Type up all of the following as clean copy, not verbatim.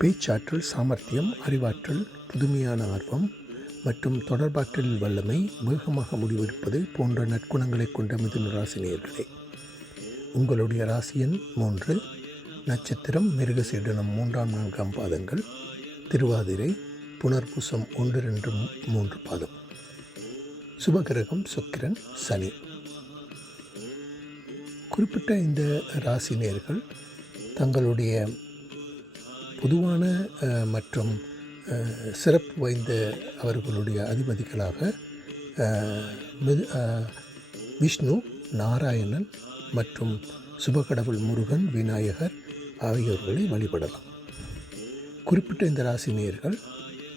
பேச்சாற்றல், சாமர்த்தியம், அறிவாற்றல், புதுமையான ஆர்வம் மற்றும் தொடர்பாற்றல் வல்லமை, வேகமாக முடிவெடுப்பது போன்ற நற்குணங்களை கொண்ட மிதுன ராசி நேயர்களே, உங்களுடைய ராசி எண் 3, நட்சத்திரம் மிருகசீடனம் 3ஆம் 4ஆம் பாதங்கள், திருவாதிரை, புனர்பூசம் 1, 2, 3 பாதம். சுபகிரகம் சுக்கிரன், சனி. குறிப்பிட்ட இந்த ராசி நேயர்கள் தங்களுடைய பொதுவான மற்றும் சிறப்பு வாய்ந்த அவர்களுடைய அதிபதிகளாக விஷ்ணு, நாராயணன் மற்றும் சுபகடவுள் முருகன், விநாயகர் ஆகியோர்களை வழிபடலாம். குறிப்பிட்ட இந்த ராசி நேயர்கள்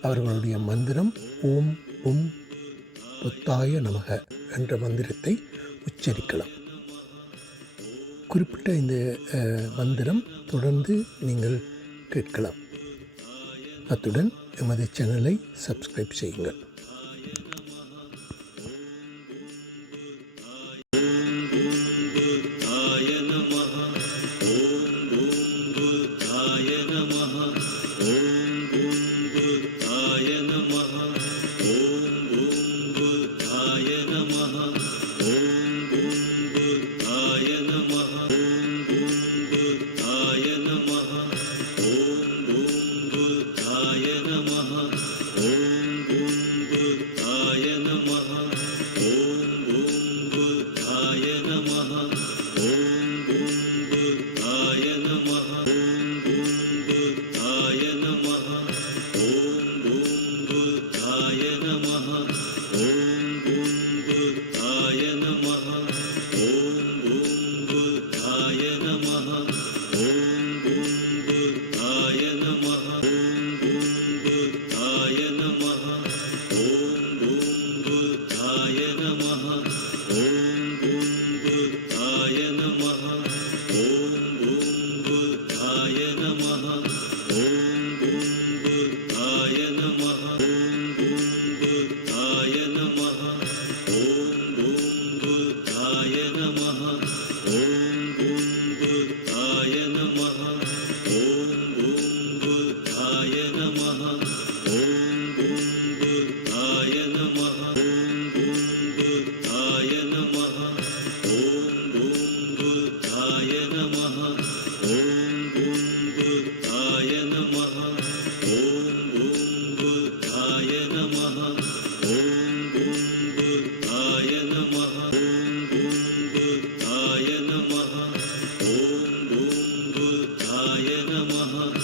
அவர்களுடைய மந்திரம் ஓம் உம் புத்தாய நமக என்ற மந்திரத்தை உச்சரிக்கலாம். குறிப்பிட்ட இந்த மந்திரம் தொடர்ந்து நீங்கள் கேட்கலாம். அத்துடன் எமது சேனலை சப்ஸ்கிரைப் செய்யுங்கள். Om